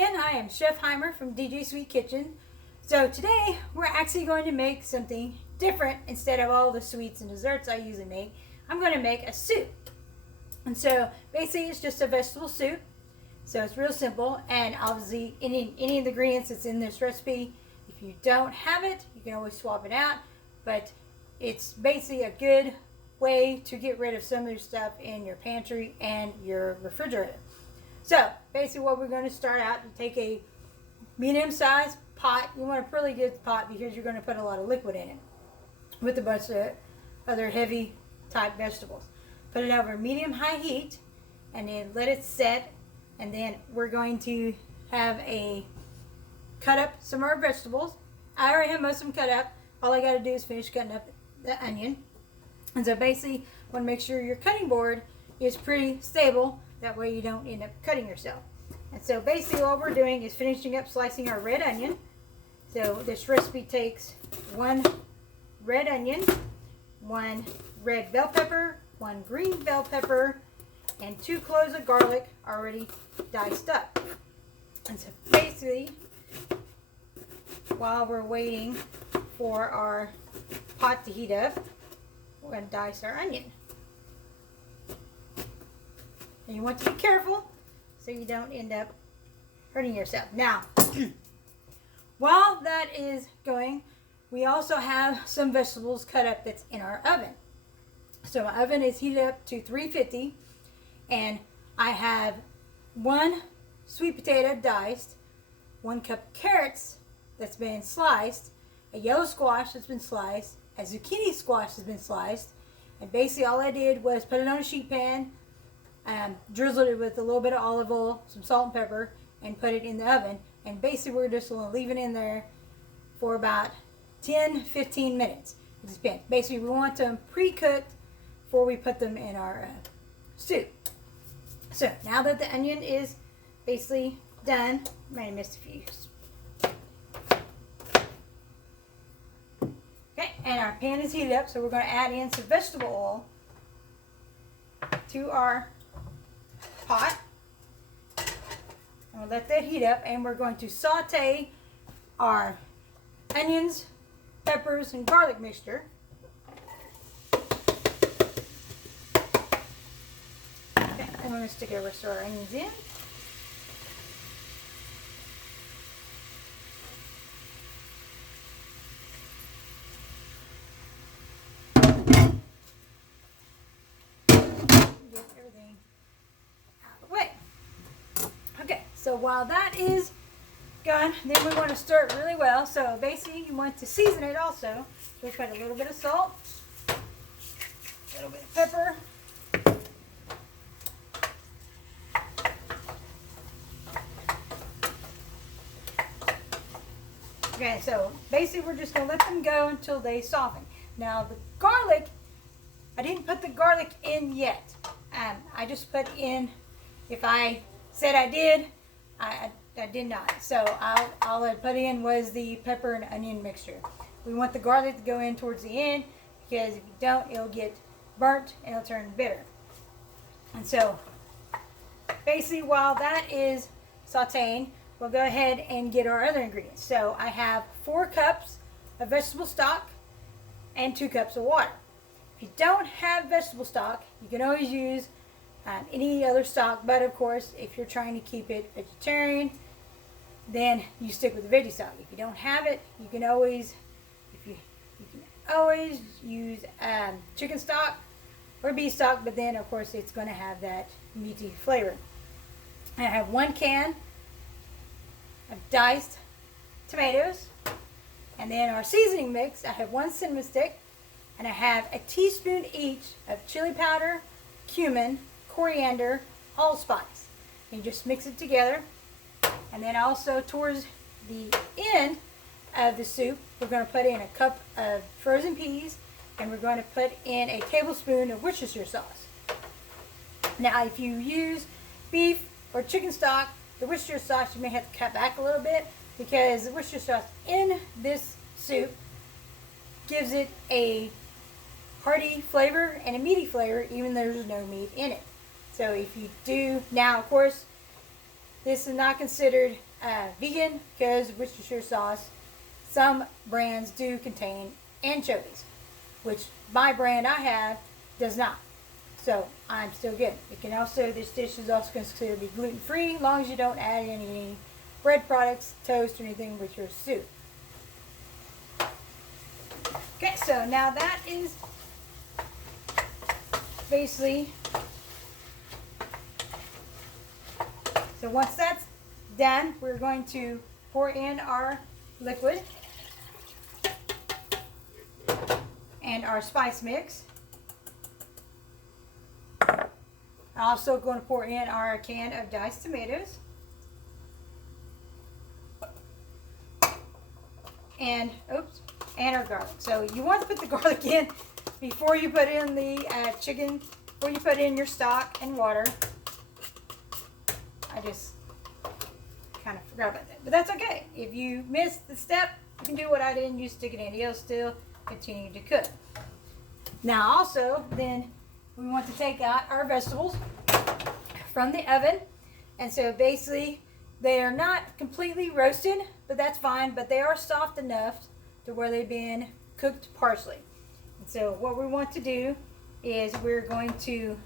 again, I am Chef Heimer from DJ Sweet Kitchen. So today we're actually going to make something different. Instead of all the sweets and desserts I usually make, I'm going to make a soup. And so basically it's just a vegetable soup. So it's real simple, and obviously any of the ingredients that's in this recipe, if you don't have it, you can always swap it out. But it's basically a good way to get rid of some of your stuff in your pantry and your refrigerator. So basically what we're going to start out, you take a medium-sized pot. You want a really good pot because you're going to put a lot of liquid in it with a bunch of other heavy type vegetables. Put it over medium-high heat and then let it set, and then we're going to have cut up some of our vegetables. I already have most of them cut up. All I got to do is finish cutting up the onion. And so basically you want to make sure your cutting board is pretty stable. That way you don't end up cutting yourself. And so basically what we're doing is finishing up slicing our red onion. So this recipe takes 1 red onion, 1 red bell pepper, 1 green bell pepper, and 2 cloves of garlic already diced up. And so basically, while we're waiting for our pot to heat up, we're going to dice our onion. And you want to be careful so you don't end up hurting yourself. Now, while that is going, we also have some vegetables cut up that's in our oven. So my oven is heated up to 350, and I have 1 sweet potato diced, 1 cup of carrots that's been sliced, a yellow squash that's been sliced, a zucchini squash that's been sliced, and basically all I did was put it on a sheet pan, drizzled it with a little bit of olive oil, some salt and pepper, and put it in the oven. And basically we're just going to leave it in there for about 10-15 minutes. It depends. Basically we want them pre-cooked before we put them in our soup. So now that the onion is basically done, I might have missed a few. Okay, and our pan is heated up, so we're going to add in some vegetable oil to our pot. And we'll let that heat up, and we're going to saute our onions, peppers, and garlic mixture. Okay, and we're going to stick it over so our onions in. So while that is done, then we want to stir it really well. So basically you want to season it also. So we put a little bit of salt, a little bit of pepper, okay, so basically we're just going to let them go until they soften. Now the garlic, I didn't put the garlic in yet. I just put in, if I said I did, I did not. So all I put in was the pepper and onion mixture. We want the garlic to go in towards the end, because if you don't, it'll get burnt and it'll turn bitter. And so basically while that is sauteing, we'll go ahead and get our other ingredients. So I have 4 cups of vegetable stock and 2 cups of water. If you don't have vegetable stock, you can always use any other stock, but of course if you're trying to keep it vegetarian, then you stick with the veggie stock. If you don't have it, you can always use chicken stock or beef stock, but then of course it's going to have that meaty flavor. I have 1 can of diced tomatoes, and then our seasoning mix, I have 1 cinnamon stick, and I have a teaspoon each of chili powder, cumin, coriander, allspice. You just mix it together. And then also towards the end of the soup, we're going to put in a cup of frozen peas, and we're going to put in a tablespoon of Worcestershire sauce. Now if you use beef or chicken stock, the Worcestershire sauce you may have to cut back a little bit, because the Worcestershire sauce in this soup gives it a hearty flavor and a meaty flavor, even though there's no meat in it. So if you do, now of course, this is not considered vegan because Worcestershire sauce, some brands do contain anchovies, which my brand I have does not. So I'm still good. It can also, this dish is also considered to be gluten-free as long as you don't add any bread products, toast, or anything with your soup. Okay, so now that is basically, so once that's done, we're going to pour in our liquid and our spice mix. I'm also going to pour in our can of diced tomatoes and our garlic. So you want to put the garlic in before you put in the chicken, before you put in your stock and water. I just kind of forgot about that, but that's okay. If you missed the step, you can do what I did and you stick it in. It'll still continue to cook. Now also, then we want to take out our vegetables from the oven, and so basically they are not completely roasted, but that's fine, but they are soft enough to where they've been cooked partially. And so what we want to do is we're going to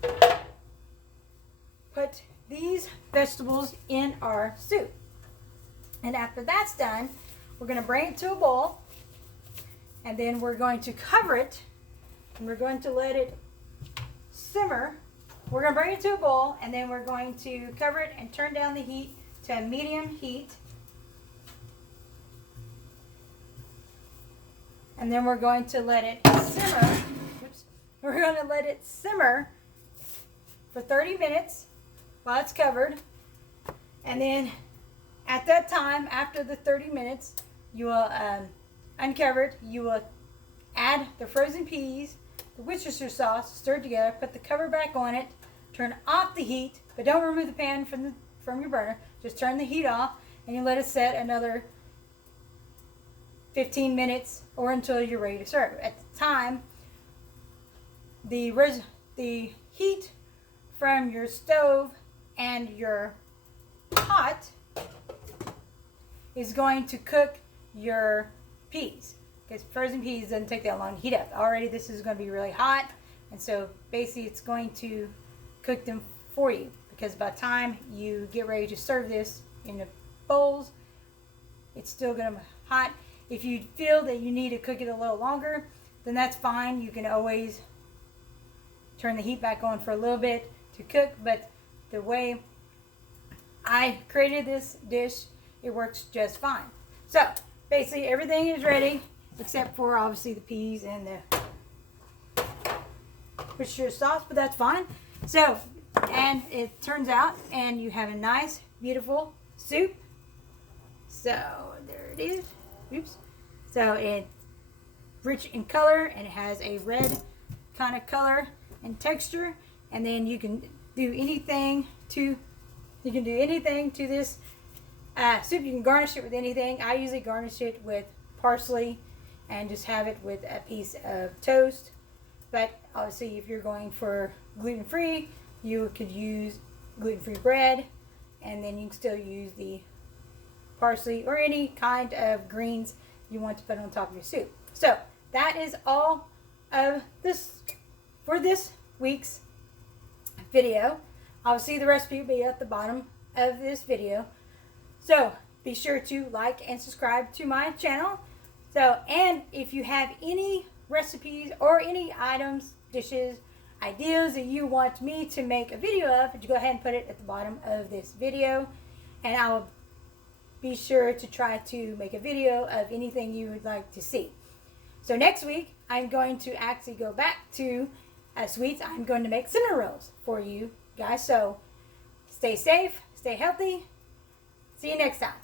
put these vegetables in our soup. And after that's done, we're going to bring it to a bowl, and then we're going to cover it, and we're going to let it simmer. We're going to bring it to a bowl, and then we're going to cover it and turn down the heat to a medium heat. And then we're going to let it simmer. We're going to let it simmer for 30 minutes while it's covered. And then at that time, after the 30 minutes, you will uncover it. You will add the frozen peas, the Worcestershire sauce, stir it together, put the cover back on it, turn off the heat, but don't remove the pan from your burner. Just turn the heat off, and you let it set another 15 minutes or until you're ready to serve. At the time, the heat from your stove and your pot is going to cook your peas, because frozen peas doesn't take that long to heat up. Already this is going to be really hot, and so basically it's going to cook them for you, because by the time you get ready to serve this in the bowls, it's still going to be hot. If you feel that you need to cook it a little longer, then that's fine. You can always turn the heat back on for a little bit to cook, but the way I created this dish, it works just fine. So basically everything is ready except for obviously the peas and the Worcestershire sauce, but that's fine. So, and it turns out, and you have a nice, beautiful soup. So there it is. Oops. So it's rich in color, and it has a red kind of color and texture. And then you can do anything to this soup. You can garnish it with anything. I usually garnish it with parsley and just have it with a piece of toast. But obviously, if you're going for gluten-free, you could use gluten-free bread, and then you can still use the parsley or any kind of greens you want to put on top of your soup. So that is all of this for this week's video. Obviously, the recipe will be at the bottom of this video. So be sure to like and subscribe to my channel. So, and if you have any recipes or any items, dishes, ideas that you want me to make a video of, you go ahead and put it at the bottom of this video, and I will be sure to try to make a video of anything you would like to see. So next week, I'm going to actually go back to sweets. I'm going to make cinnamon rolls for you guys. So stay safe, stay healthy. See you next time.